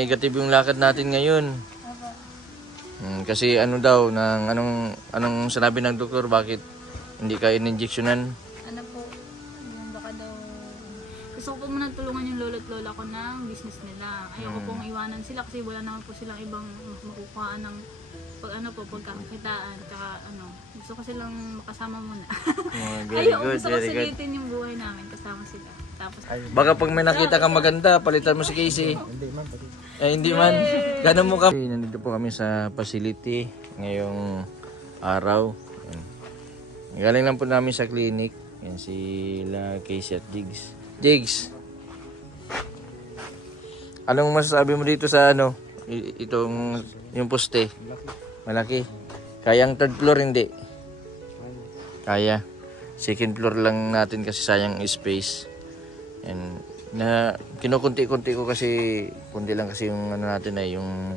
Negative yung lakad natin ngayon. Kasi ano daw, anong sinabi ng doktor, bakit hindi ka in-injectionan? Ano po, yung baka daw, gusto ko po muna tulungan yung lolo't lola ko ng business nila. Ayoko pong iwanan sila kasi wala naman po silang ibang makukuhaan ng pagkakakitaan. Tsaka gusto ko silang makasama muna. Gusto ko sulitin yung buhay namin kasama sila. Tapos, Baka pag may nakita kang maganda, palitan mo si Casey. Hindi man. Ganun mo kami. Nandito po kami sa facility ngayong araw. Yan. Galing lang po namin sa clinic. Yan sila Casey at Jigs. Jigs, anong masasabi mo dito sa itong yung poste? Malaki. Kaya ang third floor hindi? Kaya. Second floor lang natin kasi sayang space. And na kinukunti-kunti ko kasi kunti lang kasi yung natin ay yung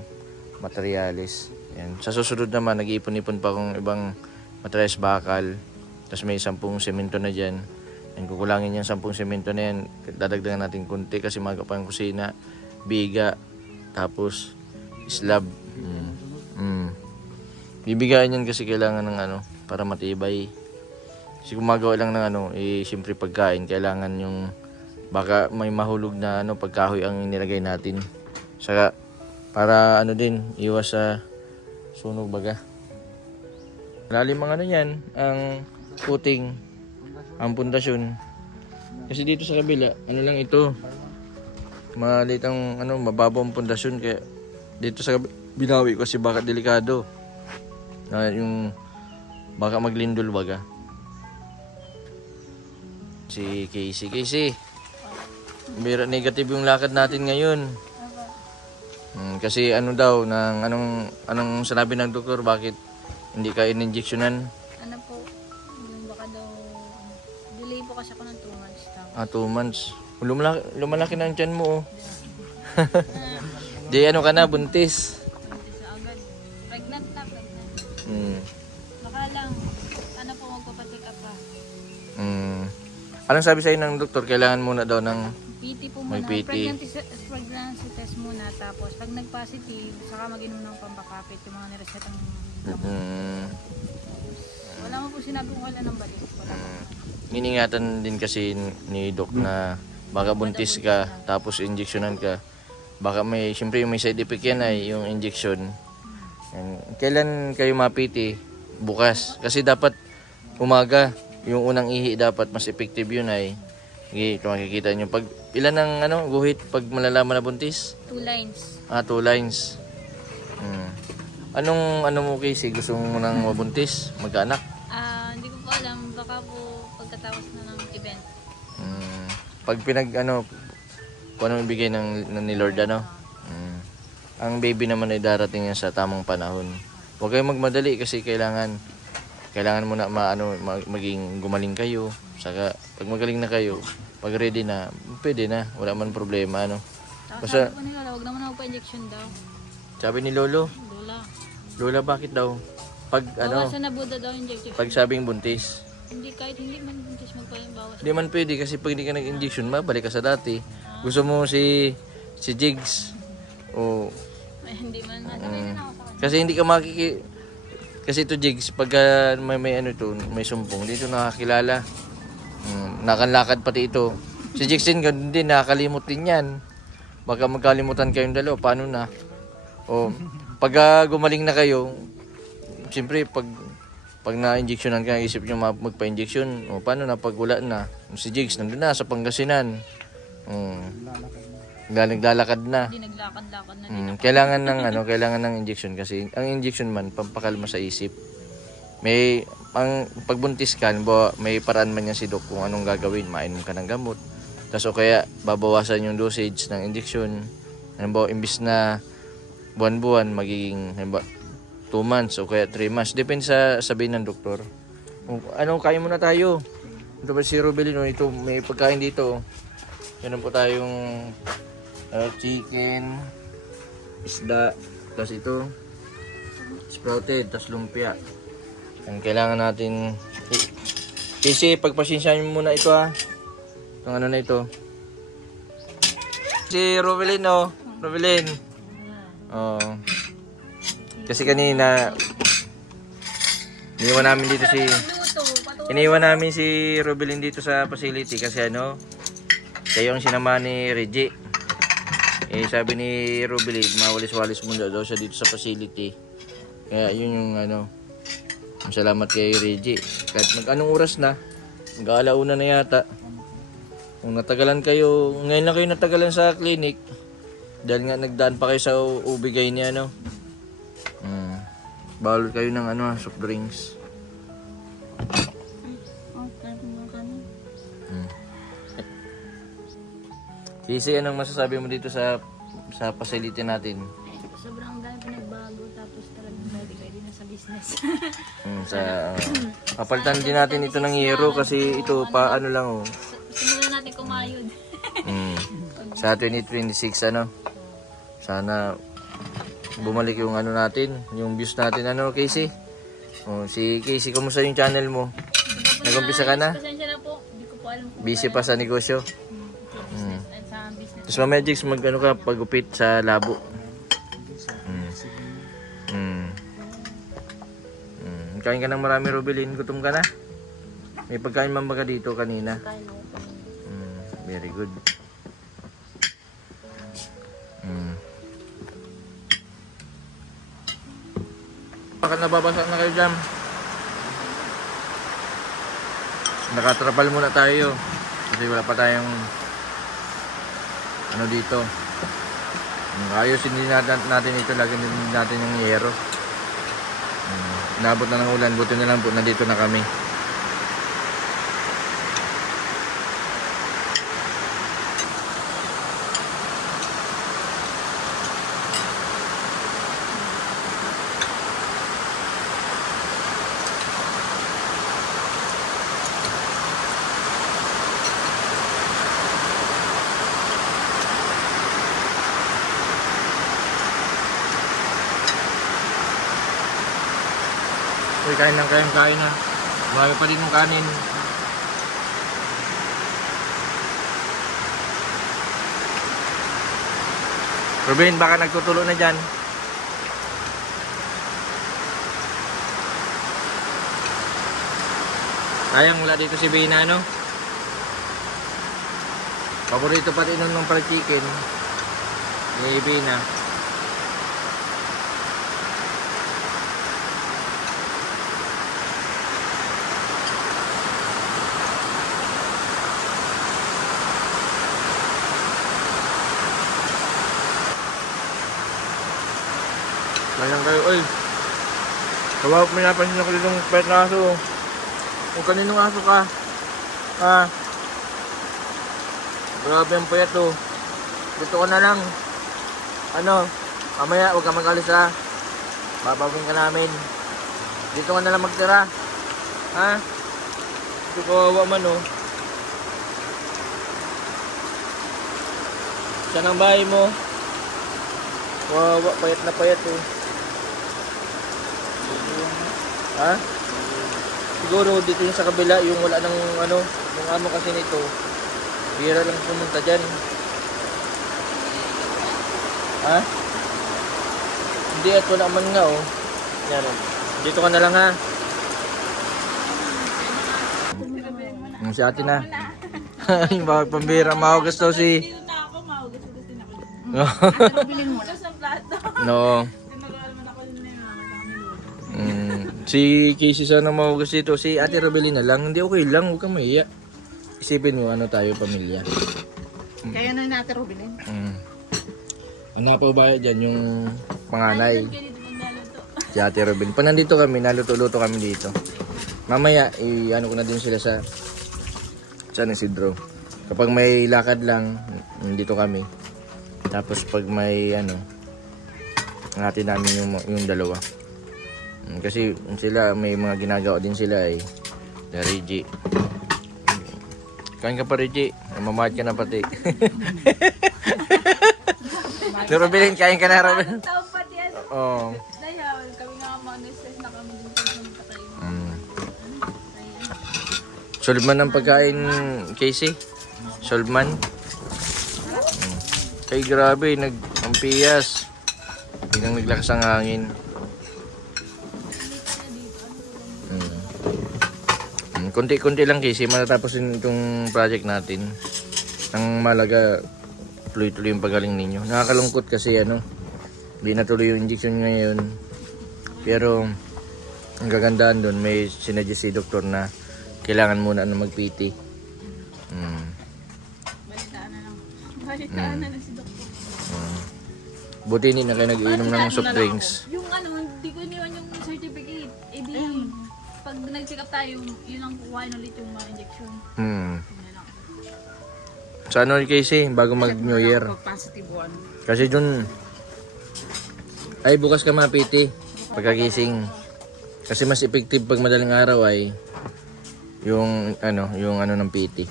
materialis. Yan. Sa susunod naman nag-iipon-ipon pa akong ibang materialis, bakal. Tapos may 10 semento na diyan. And kukulangin yung 10 semento na yan. Dadagdagan natin kunti kasi maga pa yung kusina, biga, tapos slab. Bibigayan yan kasi kailangan ng para matibay. Kasi kung magawa lang ng siyempre pagkain, kailangan yung baka may mahulog na pagkahoy ang inilagay natin. Saka para din iwas sa sunog baga. Lalim ang yan, ang puting, ang pundasyon. Kasi dito sa kabila, lang ito. Maliit ang mababaw ang pundasyon, kaya dito sa kabila binawi kasi baka delikado. Na yung baka maglindol baga. Si Casey. Negative yung lakad natin ngayon. Kasi daw, anong sinabi ng doktor, bakit hindi ka in-injectionan? ano po, yung baka daw, delay po kasi ako ng 2 months daw. 2 months. Lumalaki ng tiyan mo. Di ka na, buntis. Buntis na agad. Pregnant. Baka lang, po, magpapatik up pa. Anong sabi sa'yo ng doktor? Kailangan muna daw ng PT po may muna. PT. Pregnancy test muna. Tapos pag nag-positive, saka mag-inom ng pampakapit yung mga niresetang wala mo po sinabi kung kailan ang balik. Wala po. Iningatan din kasi ni Doc na baka buntis ka tapos injectionan ka. Baka siyempre may side effect yan ay yung injection. Kailan kayo mapiti? Bukas. Kasi dapat umaga. Yung unang ihi dapat mas effective yun ay. Kung makikita nyo. Pag ilan ang guhit pag malalaman na buntis? 2 lines. 2 lines. Anong mo Casey? Gusto mo nang mabuntis? Magkaanak? Hindi ko po alam. Baka po pagkatapos na ng event. Pag kung anong ibigay ni Lord ang baby naman ay darating yan sa tamang panahon. Huwag kayong magmadali kasi kailangan mo na maging gumaling kayo. Saka pag magaling na kayo, pag ready na, pwede na, wala man problema Basta, sabi po ni Lola, huwag naman ako pa-injection daw. Sabi ni Lola, bakit daw? Pag bawasan na Buddha daw injection. pag sabing buntis. Kahit hindi man buntis magpalimbawas. Hindi man pwede kasi pag hindi ka nag-injection, mabalik ka sa dati. Gusto mo si Jigs. Hindi man. Nasanay na ako sa kanya. Kasi hindi ka kasi ito Jigs, pag may sumpong, dito nakakilala. Nakanlakad pati ito. Si Jigs din, nakakalimot din yan. Baka magkalimutan kayong dalawa, paano na? Pag gumaling na kayo, siyempre pag na-injectionan ka, isip nyo magpa-injection, paano na pag wala na? Si Jigs nandun na sa Pangasinan. Naglalakad na. Hindi naglakad-lakad na din. Kailangan ng injection kasi ang injection man pampakalma sa isip. Pagbuntis ka, may paraan man yan si Doc kung anong gagawin, mainom ka ng gamot. Tapos kaya babawasan yung dosage ng injection. Imbis na buwan-buwan magiging 2 months o kaya 3 months. Depende sa sabihin ng doktor. Kain muna tayo. Ito ba si Robelino? Ito may pagkain dito. Yan po tayong chicken, isda, tapos ito sprouted, tapos lumpia. Ang kailangan natin kasi pagpasensyahan mo muna ito itong na ito. Si Rovelin Oo. Kasi kanina, iniwan namin dito si... Iniwan namin si Rubilin dito sa facility kasi ano, siya yung sinama ni Reggie. Eh sabi ni Rubilin, mawalis-walis muna daw siya dito sa facility. Kaya yun yung ano, salamat kay Reggie. Kahit anong oras na, mag-aalauna na yata. Kung natagalan kayo, ngayon lang kayo natagalan sa clinic, dahil nga nagdaan pa kayo sa ubigay niya, no? Bawal kayo ng ano, soft drinks. Sisi, anong masasabi mo dito sa facility natin? Sobrang dami pinagbago tapos talagang ready na sa business. Kapalitan din natin ito ng yero kasi ito pa ano lang oh. Simulan natin kumayod. Sa 2026 ano. Sana bumalik yung ano natin, yung views natin ano Casey. Oh, si Casey, kumusta yung channel mo? Nag-umpisa ka na? Pasensya na po. Hindi ko po alam kung Busy pa sa negosyo. business at sa business. Tapos mamaya Jigs, mag-ano ka, pagupit sa labo. Kain ka ng marami, Rubilin. Gutom ka na? May pagkain mambaga dito kanina. Very good. Baka nababasa na kayo dyan. Nakatrapal muna tayo. Kasi wala pa tayong ano dito. Ayusin din natin ito. Lagyan din natin yung yero. Nabot na ng ulan. Buti na lang po. Nandito na kami. Uy, kain lang kayong kain ha. Marami pa din yung kanin. Ruben, baka nagtutulo na dyan. Sayang, wala dito si Bina, no? Paborito pa rin nun ng fried chicken ni Bina. Sayang kayo, oy. Kawawa, may napansin ako ditong pet na aso. Kung kaninong aso ka. Ha? Grabe ang payat oh. Dito ka na lang. Ano? Mamaya, huwag ka mag-alis ha. Babawin ka namin. Dito ka na lang magtira. Ha? Dito kawawa man oh. Saan ang bahay mo? Kawawa, payat na payat oh. Ha? Siguro dito yung sa kabila, yung wala ng ano, yung amo kasi nito. Bira lang pumunta dyan. Ha? Hindi at wala man nga oh. Yan oh. Dito ka na lang ha. Si ate na. Yung bawag pambira, mahugas daw si... Dito na ako, mahugas din ako. Bilhin mo na sa plato. No. Si Casey sana mahugas dito. Si Ate Robelina lang. Hindi okay lang. Huwag kang mahiya. Isipin mo ano tayo pamilya. Kaya na yung Ate Robelin. Ano pa ba dyan yung panganay? Si Ate Robelina. Pa nandito kami. Naluto-luto kami dito. Mamaya ano ko na din sila sa San Isidro. Kapag may lakad lang dito kami. Tapos pag may ano natin namin yung dalawa. Kasi sila may mga ginagawa din sila eh. Na Reggie. Kain ka pa Reggie. Mamahad ka na pati. Rubilin, kain ka na Rubilin. Tao pati yan. Oo. Dahil kami nga mag-stress na kami din pag magpatayo. Solve man ang pagkain Casey. Solve man. Kay grabe, ang piyas. Biglang naglakas ang hangin. Kunti-kunti lang kasi matatapos din itong project natin. Ang malaga, tuloy-tuloy yung pagaling ninyo. Nakakalungkot kasi hindi natuloy yung injection ngayon. Pero ang gagandaan doon, may sinadya si doktor na kailangan muna mag-PT. Balitaan na lang. Balitaan na lang si doktor. Buti hindi na kayo nag-iinom ng soft drinks. Yung hindi ko iniwan yung certificate. Eh di, pag nag-check up tayo, yun ang kukuhain ulit yung mga injection. Yun na lang. Sa kasi, bago mag-New Year. Positive one. Kasi dun, ay bukas ka mapiti pagkagising. Kasi mas effective pag madaling araw ay yung ng PT.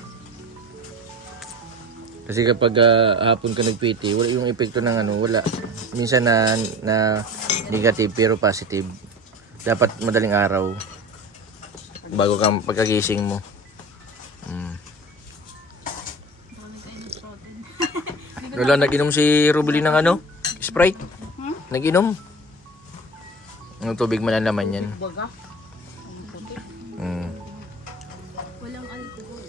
Kasi kapag hapon ka nag-PT, wala yung epekto ng wala. Minsan na negative pero positive. Dapat madaling araw bago ka pagkagising mo. Dami kayo ng protein. Wala, nag-inom si Rubeli ng Sprite. Nag-inom. Ang tubig malalaman yan. Baga. Walang alcohol.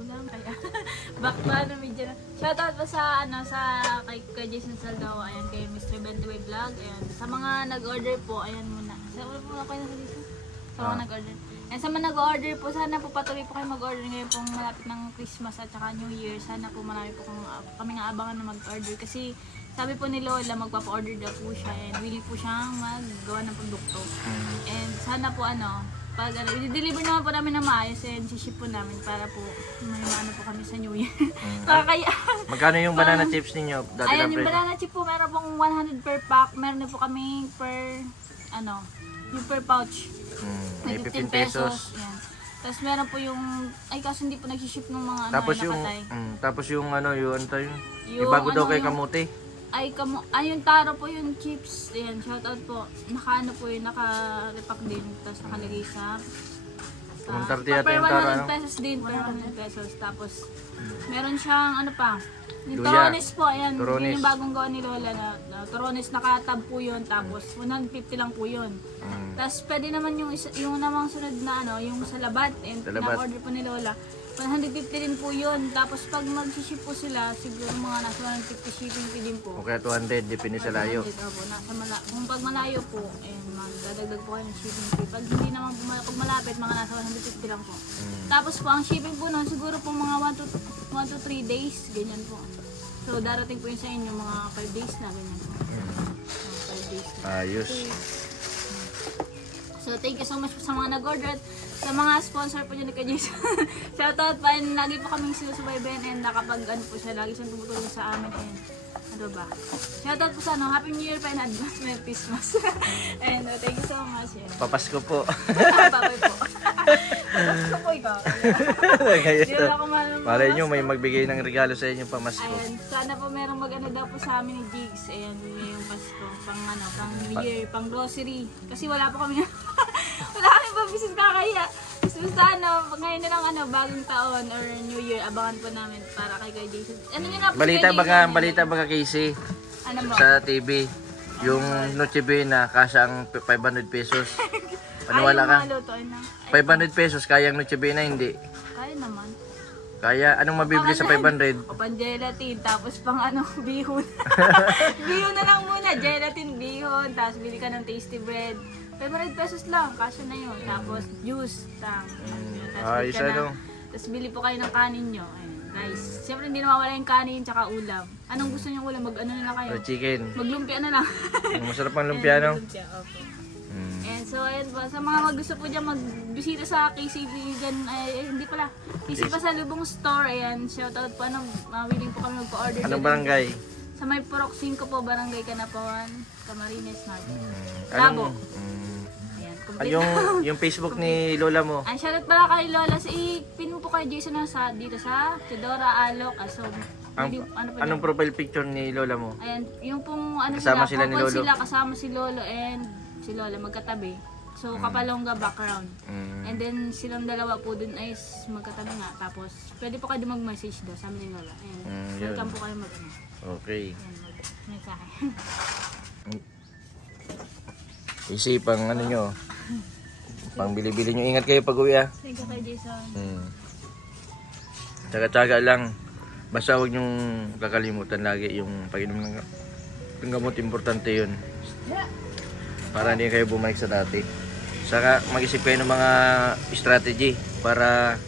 Walang kaya. Back to medyo na. Shoutout pa sa kay Jason Saldawa, ayan, kay Mr. Bentaway Vlog, ayan. Sa mga nag-order po, ayan muna. Sa mga kayo na dito? Sa mga nag-order. And sa mga nag-order po, sana po patuloy po kayo mag-order ngayon pong malapit ng Christmas at saka New Year. Sana po marami po kami nga abangan na mag-order kasi sabi po ni Lola, magpapa-order daw po siya and willing po siyang maggawa ng produkto. And sana po pag i-deliver naman po namin na maayos and ship po namin para po may maano po kami sa New Year. Kaya Magkano yung banana chips ninyo? Dati ayan, lang yung presyo. banana chip po, meron pong 100 per pack. Meron din po kami yung per pouch. May 15 pesos. Yan. Tapos meron po yung, kaso hindi po nag-ship ng mga Tapos yung, nakatay. tapos yung Yung ibago daw kay yung- kamote. Yung taro po yung chips. Ayan, shoutout po. Po yun, naka-repack din. Tapos nakalagay sa Yung tortilla per yung taro, 100 pesos din, per 100 pesos. Tapos, meron siyang yung Luya. Torones po, ayan. Torones. Yun yung bagong gawa ni Lola na Torones, nakatab po yun. Tapos, 150 lang po yun. Tapos, pwede naman yung namang sunod na yung sa labat. And Sa labat. na-order po ni Lola. 150 din po yun. Tapos, pag mag-ship po sila, siguro mga nasa 150 shipping fee din po. O kaya 200, depende sa layo. Kung pag malayo po, magdadagdag po kayo ng shipping fee. Pag hindi naman po, pag malapit, mga nasa 150 lang po. Tapos po, ang shipping po nun, siguro po mga 1 to 3 days, ganyan po. So, darating po yun sa inyo, mga 5 days na, ganyan po. 5 days na. Ayos. So, thank you so much po sa mga nag-order at sa mga sponsor po dyan ni Jason. Shoutout pa, and lagi po kaming sinusubaybayan and nakapag po siya, lagi siyang tumutulong sa amin and shoutout po sa Happy New Year pa in advance, Merry Christmas. And thank you so much. Yeah. Papasko po. Babay po. Papasko po ikaw. Hindi wala ko Malay nyo, may magbigay ng regalo sa inyo pamasko. Ayan, sana po merong daw po sa amin ni Jigs. Ayan, ngayong Pasko, pang New Year, pang grocery. Kasi wala po kami wala kami pabisis kakaya. So sana, ngayon na lang bagong taon or New Year, abangan po namin para kay Jason. Ano nyo na po Balita ba Casey? Ano ba? Sa TV, yung Noche Buena, kasang 500 pesos. Paniwala ka? 500 pesos, kaya ang Noche Buena, hindi. Kaya naman. Kaya, anong mabibili sa 500? O pan gelatin, tapos pang bihon. Bihon na lang muna, gelatin, bihon, tapos bili ka ng tasty bread. 500 pesos lang, kasya na yun. Tapos juice, Ayos Tapos bili po kayo ng kanin nyo. Ayun, guys. Siyempre hindi nawawala yung kanin tsaka ulam. Anong gusto nyo ulam? Mag-ano na lang kayo? Chicken. Maglumpia na lang. Masarap ang lumpia, no? Lumpia, opo. And so, ayun po. Sa mga gusto po dyan magbisita sa KC Vegan, hindi pala. KC Pasalubong Store, ayan. Shoutout po. Willing po kami magpa-order. Anong barangay? Sa may Purok 5 po, Barangay Canapawan, Camarines Norte. Labo. Ayan, complete. Yung Facebook ni Lola mo? Ang shoutout pala kay Lola. Pin mo po kay Jason dito sa Teodora Alok. So, Anong profile picture ni Lola mo? ayan, yung pong Kasama sila ni couple Lolo? kasama si Lolo and si Lola magkatabi. So, kapalongga background. And then, silang dalawa po dun ay magkatabi nga. Tapos, pwede po kayo mag-message daw sa amin ni Lola. Ayan, Yun. welcome po kayo mag-ano. Okay. Ayan, mensahe. Isi, pang ano nyo. Pang bili-bili nyo. Ingat kayo pag uwi ah. Thank you kay Jason. Tsaga-tsaga lang. Basta huwag nyong kakalimutan lagi yung pag-inom ng gamot. Importante yun. Para hindi kayo bumalik sa dati. Saka mag-isip kayo ng mga strategy para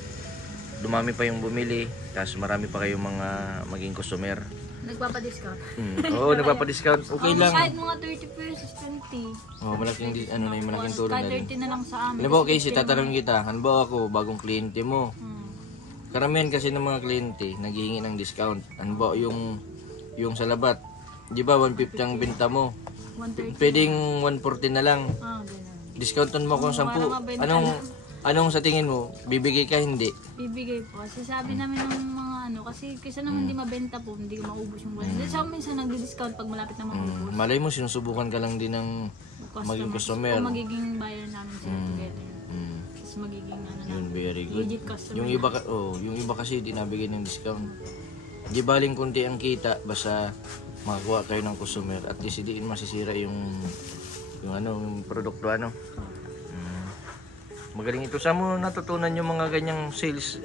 dumami pa yung bumili. Tapos marami pa kayong mga maging customer. Nagpapadiscount. Oo, nagpapadiscount. Okay lang. Kahit mga 30 pesos, 20. Malaking, ano na yung malaking tulong Kahit na yun. 30 na lang sa amin. Alam mo, Casey, tatanungin kita. Halimbawa ako, bagong kliyente mo. Hmm. Karamihan kasi ng mga kliyente, naghihingi ng discount. Halimbawa, yung sa labat. Di ba, 150 ang benta mo. 130. Pwedeng 140 na lang. Ganun. Discountan mo kung 10. para mabenta Anong sa tingin mo? Bibigay ka, hindi? Bibigay po. Kasi sabi namin ng mga ano, kasi kaysa naman hindi mabenta po, hindi maubos yung buwan. Sa minsan nagdi-discount pag malapit na maubos. Malay mo, sinusubukan ka lang din ng maging customer. O magiging buyer namin sila together. Tapos magiging ano Yun, na, very good. legit customer. Yung iba kasi dinabigay ng discount. Di baling konti ang kita, basta makakuha kayo ng customer at least hindi masisira yung produkto ano. Magaling ito. Saan mo natutunan yung mga ganyang sales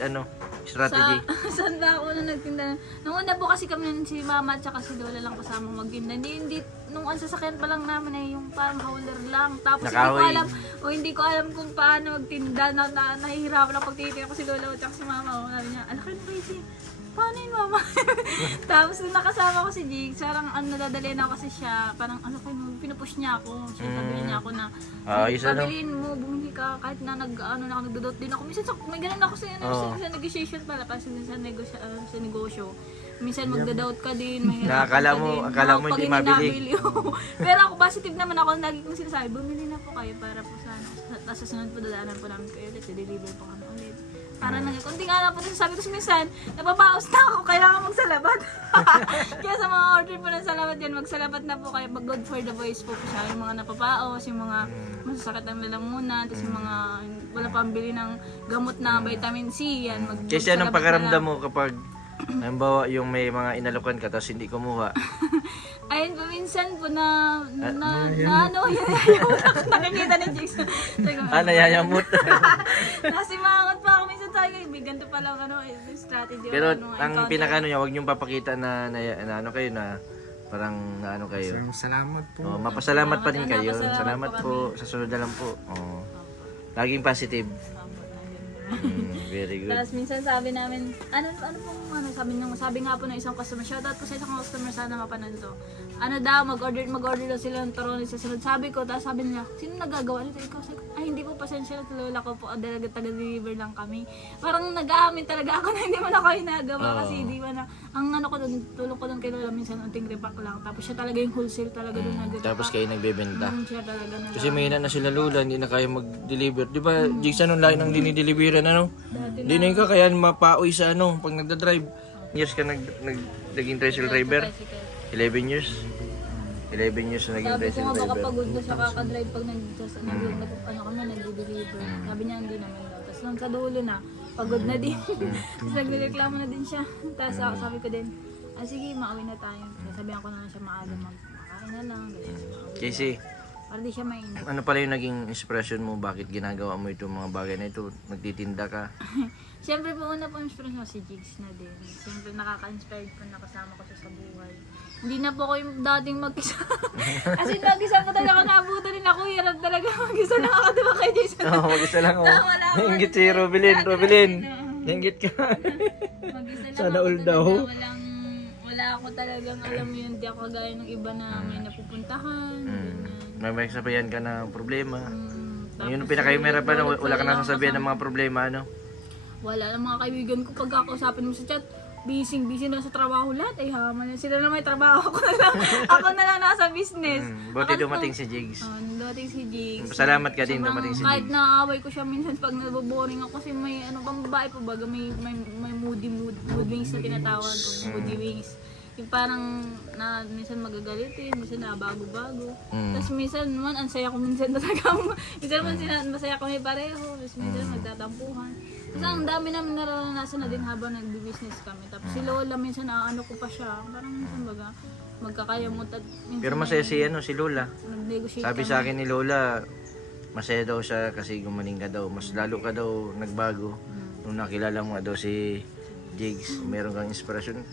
strategy? Saan ba ako na nagtinda? Nung una po kasi kami nun si Mama at saka si Lola lang kasama magtinda. Nung ang sasakyan pa lang namin ay yung parang hauler lang. Tapos hindi ko alam kung paano magtinda. Nahihirapan lang pagtitinda ko si Lola at saka si Mama. Sabi niya, alaki na kayo si... Paano yun, Mama? Tapos nung nakasama ko si Jigs, parang nadadalian ako kasi siya, parang pinupush niya ako. So sabi niya ako na, pabilin mo, bumili ka, kahit na nagdodot din ako. Minsan may ganun ako sa negotiation pala, para sa negosyo. Minsan magda-doubt ka din, Akala mo hindi mabili. Pero ako positive naman ako, lagi kong sinasabi, bumili na po kayo para po sa tapos sa sunod po dadaanan po namin kayo ulit, deliver po kami ulit. Para kunti nga lang po sabi ko minsan, napapaos na ako, kailangan magsalabat. Kaya sa mga order po ng salabat yan, magsalabat na po kayo, mag good for the voice po siya. Yung mga napapaos, yung mga masasakit ang lalamunan, tapos yung mga wala pambili ng gamot na vitamin C, yan. Kasi anong pakaramdam mo kapag halimbawa yung may mga inalukan ka tapos hindi kumuha? Ayun po, minsan po nakikita ni Jigs. Nayayamot. Nasimangot pa ako minsan tayo, ganito pa lang strategy. Pero ang pinakano niya, wag niyong papakita na kayo na parang kayo. Salamat po. Mapasalamat pa din kayo. Salamat po. Sa sunod na lang po. Laging positive. Very good. Tapos minsan sabi namin, sabi nga po ng isang customer, shoutout po sa isang customer, sana mapanood to. Mag-order daw sila ng turon sa sunod. Sabi ko, tapos sabi nila, sino nagagawa nito? Ikaw, sabi ko, ay hindi po, pasensya na, lola ko po, taga-deliver lang kami. Parang nag-aamin talaga ako na hindi mo na kayo nagawa kasi hindi mo na, ang tulong ko doon kay lola minsan, unting repack lang. Tapos siya talaga yung wholesale talaga doon nag-repack. Tapos kayo nagbebenta. Siya talaga na. Kasi may na sila lola, hindi na kaya mag-deliver. Di ba, Jigs, anong lain ang dinideliveran, Hindi na ka kaya mapaoy sa pag nagda-drive. Years ka naging tricycle driver? 11 years? 11 years na naging Sabi ko tricycle nga baka driver. pagod na siya kakadrive pag nag-deliver. Sabi niya hindi naman daw. Tapos nung sa dulo na, pagod na din. Tapos nagreklamo na din siya. Tapos sabi ko din, sige, maawi na tayo. Sabihan ko na siya maaga makain na lang. Casey, Para di siya mainit. ano pala yung naging inspiration mo? Bakit ginagawa mo itong mga bagay na ito? Nagtitinda ka? Siyempre po una po inspiration ko si Jigs na din. Siyempre nakaka-inspired po na kasama ko siya sa buhay. Hindi na po ko yung dating mag-isa. Kasi mag-isa po talaga ako naabutan din ako. Hirap talaga mag-isa na ako, diba kay Jason? Oo, mag-isa lang ako. Tama lang. Hinggit si Robilin. Hinggit ka. Mag-isa lang Sana ako all talaga. daw. Wala ako talagang alam yun. Hindi ako kagaya ng iba na may napupuntahan. Ganyan. May sabayan ka na problema. Tapos Yun ang pinaka-mahirap wala ka na sasabihan ng mga problema, Wala ng mga kaibigan ko pag kakausapin mo sa chat, busy na sa trabaho lahat. Ay haman na sila na may trabaho. Ako na lang nasa business. Buti dumating si Jigs. Dumating si Jigs. Salamat ka din dumating si Kahit Jigs. naaaway ko siya minsan pag naboboring ako kasi may pang babae po baga may mood wings na tinatawag o moody wings. Yung parang minsan magagalitin, minsan bago-bago. Tapos minsan naman, ang saya ko minsan talaga. Minsan naman masaya kami pareho. Tapos minsan magtatampuhan. Kasi ang dami namin naranasan na din habang nagbi-business kami. Tapos si Lola minsan ko pa siya. Parang minsan baga, magkakaya mo. Pero masaya si ano, si Lola. Nag-negotiate Sabi kami. sa akin ni Lola, masaya daw siya kasi gumaling ka daw. Mas lalo ka daw nagbago. Nung nakilala mo nga daw si Jigs, meron kang inspirasyon.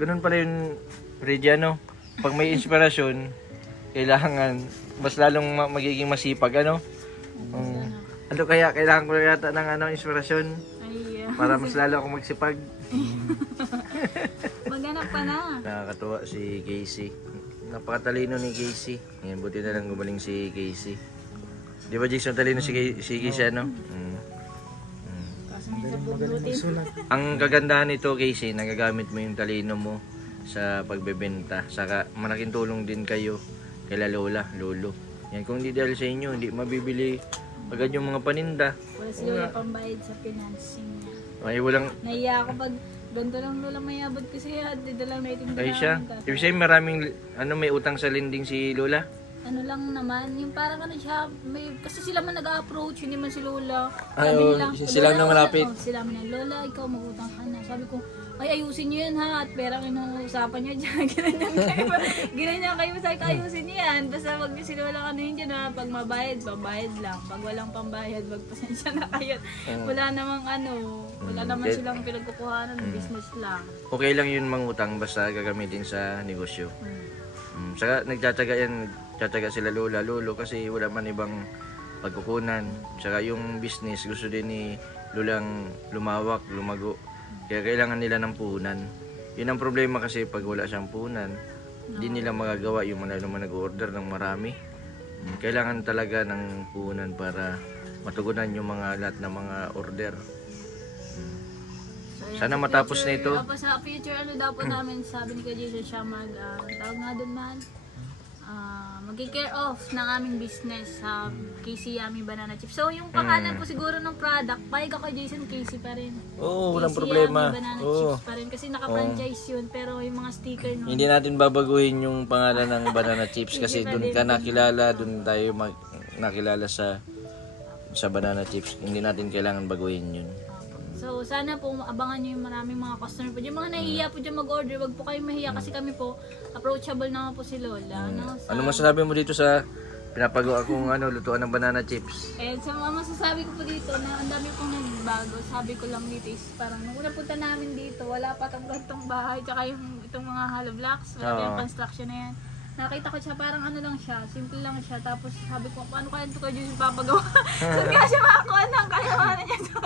Ganun pala yung Reggiano. Pag may inspirasyon, kailangan mas lalong magiging masipag, ano? Ano kaya, kailangan ko yata ng ano, inspirasyon Ay, para mas lalo ako magsipag. maghanap pa na. Nakakatuwa si Casey. Napakatalino ni Casey. Ngayon, buti na lang gumaling si Casey. Di ba, Jason, talino si Casey, ano? Kaso minsan paglutin. Ang kagandahan nito, Casey, nagagamit mo yung talino mo sa pagbebenta. Saka malaking tulong din kayo kay Lola, Lolo. Yan, kung hindi dahil sa inyo, hindi mabibili agad yung mga paninda. Wala si Lola pambayad sa financing niya. Ay, walang... Naiya ako pag ganito lang Lola mayabot kasi dito lang naitinda Ay siya. Ibig sabihin maraming, ano, may utang sa lending si Lola. Ano lang naman, yung parang ano siya, kasi sila man nag-approach, hindi man si Lola. Ay, Sabi oo, nila, sila Lola, na malapit. Sila man yan, Lola, ikaw magutang ka na. Sabi ko, ay ayusin niyo yan ha, at pera kinuusapan niya dyan. Ginanyan kayo, sabi ko ayusin niyo yan. Basta wag niyo si Lola kanuhin dyan ha, pag mabayad, pabayad lang. Pag walang pambayad, magpasensya na kayo. Wala namang ano, wala naman silang pinagkukuhanan, business lang. Okay lang yun mangutang basta gagamitin sa negosyo. Saka nagtataga sila Lola, Lolo kasi wala man ibang pagkukunan. Saka yung business gusto din ni Lolang lumawak, lumago. Kaya kailangan nila ng puhunan. Yun ang problema kasi pag wala siyang puhunan, hindi nila magagawa yung mga naman nag-order ng marami. Kailangan talaga ng puhunan para matugunan yung mga lahat ng mga order. So, yan, Sana sa matapos future, na ito. Tapos sa future, ano daw po namin, sabi ni Kuya Jason siya tawag nga doon man, mag-care off ng aming business sa Casey Yummy Banana Chips. So, yung pangalan po siguro ng product, payag ako Jason, Casey pa rin. Oo, walang Casey problema. Yummy Banana Oo. Chips pa rin kasi naka-franchise yun. Pero yung mga sticker nun, Hindi natin babaguhin yung pangalan ng banana chips kasi doon ka nakilala, doon tayo nakilala sa banana chips. Hindi natin kailangan baguhin yun. so, sana po abangan nyo yung maraming mga customer po. Yung mga nahihiya po dyan mag-order, wag po kayo mahiya kasi kami po, approachable naman po si Lola. No? Ano masasabi mo dito sa pinapagawa kong lutuan ng banana chips? And sa mga masasabi ko po dito na ang dami pong nagbago, sabi ko lang dito is parang nung una punta namin dito, wala pa tong gantong bahay, tsaka yung mga hollow blocks, wala yung construction na yan. Nakita ko siya parang ano lang siya, simple lang siya. Tapos sabi ko, paano kaya ito kayo yung papagawa? So kaya siya makakuha ng kailangan niya. So,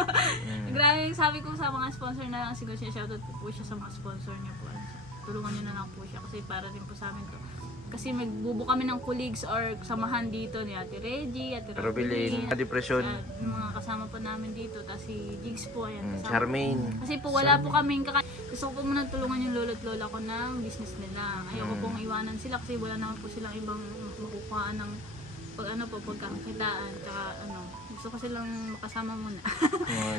grabe yung sabi ko sa mga sponsor na lang, siguro siya, shoutout po siya sa mga sponsor niya po. Tulungan niyo na lang po siya kasi para din po sa amin to. Kasi magbubo kami ng colleagues or samahan dito ni Ate Reggie, Ate Robilin, depression, yung mga kasama po namin dito, tapos si Jigs po, ayan, kasama. Charmaine. Kasi po wala po kaming gusto ko po muna tulungan yung lolo't lola ko ng business nila. Ayoko pong iwanan sila kasi wala naman po silang ibang makukuhaan ng pagkakakitaan, tsaka gusto ko silang makasama muna.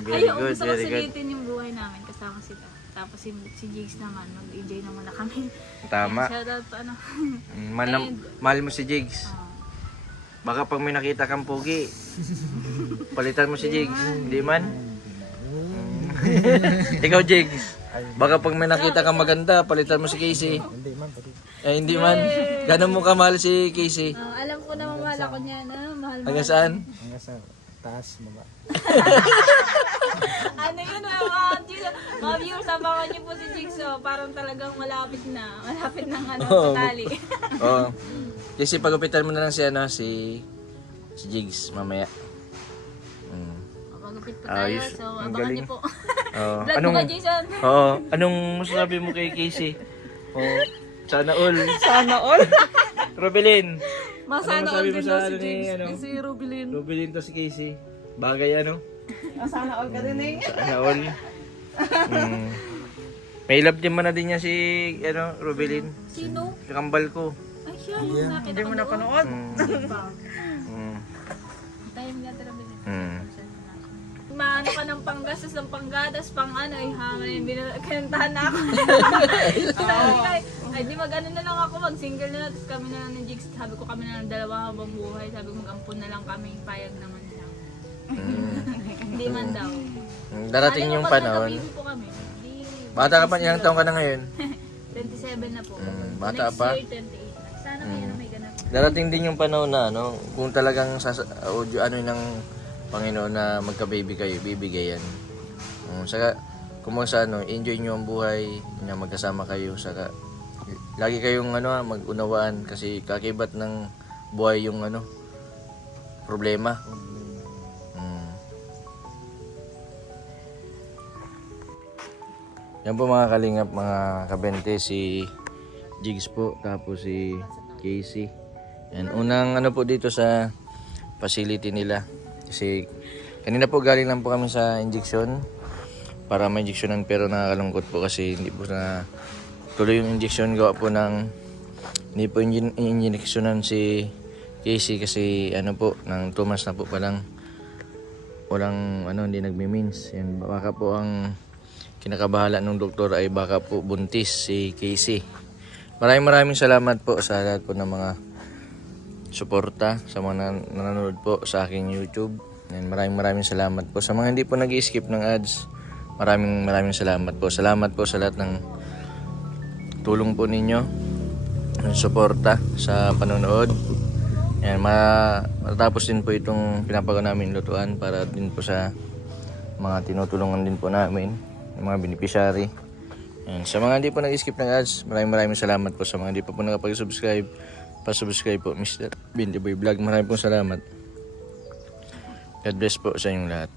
Very Ayoko, good, gusto ko very good. sulitin yung buhay namin kasama sila. Tapos si Jigs naman, mag-enjoy naman na kami. Tama. Shoutout po Mahal mo si Jigs. Baka pag may nakita kang pogi, palitan mo si Jigs. Hindi man? Ikaw, Jigs. Baka pag may nakita kang maganda, palitan mo si Casey. Hindi man, pati. Eh, hindi man. Gano'n mo kamahal si Casey? alam ko na mahal ako niya na mahal mo. Hanggang saan? Hanggang sa taas, baba. Ano yun mga viewers, abangan niyo po si Jigsaw. Parang talagang malapit ng patali. Oo. Kasi pagupitan mo na lang si Jigs mamaya. Magupit po tayo, Ayos. so Ang abangan galing. niyo po. Oo. Vlog mo ka, Jason. Oo. Anong masasabi mo kay Casey? Oo. Sana all. Sana all. Robelin. Masana Ano all masabi mo din sa daw si ano ni, Jigs. ano? Si Rubilin. Robelin to si Casey. Bagay Masana all ka din eh. Sana all. May love din man na din niya si Robelin. Sino? Kakambal ko. Ay, siya yung nakita Hindi ko mo doon. napanood. Tayo mo natin ang bilhin. Maano ka ng panggastos ng panggatas, haman, kinantahan na ako. Sabi ko, ay di mag-ano na lang ako, mag-single na lang, tapos kami na lang ng Jigs. Sabi ko kami na lang dalawa habang buhay, sabi ko mag-ampun na lang kami, payag naman siya. Hindi man daw. Darating yung panahon. Po kami. Di, Bata ka pa, ilang taong ka na ngayon? 27 na po. Bata Next pa. year, 28 na. Sana may ganap. Darating din yung panahon na ano, kung talagang audio ano ng Panginoon na magka-baby kayo, bibigay yan. Saka kung sa ano, enjoy nyo ang buhay, na magkasama kayo, saka lagi kayong ano, mag-unawaan kasi kakibat ng buhay yung ano, problema. Yan po mga kalingap, mga kabente, si Jigs po, tapos si Casey. Yan, unang ano po dito sa facility nila. Kasi kanina po galing lang po kami sa injection para ma-injectionan, pero nakakalungkot po kasi hindi po na tuloy yung injection. Gawa po ng hindi po injectionan si Casey kasi ano po, ng 2 months na po palang walang ano, hindi nagmi-means. Yan, baka po ang kinakabahala ng doktor ay baka po buntis si Casey. Maraming salamat po sa lahat po ng mga suporta, sa mga nanonood po sa aking YouTube. And maraming salamat po sa mga hindi po nag-skip ng ads. Maraming salamat po. Salamat po sa lahat ng tulong po ninyo, ng suporta sa panonood. Yan, matatapos din po itong pinapagawa namin lutuan para din po sa mga tinutulungan din po namin, yung mga beneficiary. Yan. Sa mga hindi po nag-skip ng ads, maraming salamat po. Sa mga hindi pa po nakapag-subscribe, pa-subscribe po, Mr. Binti Boy Vlog. Maraming salamat. God bless po sa inyong lahat.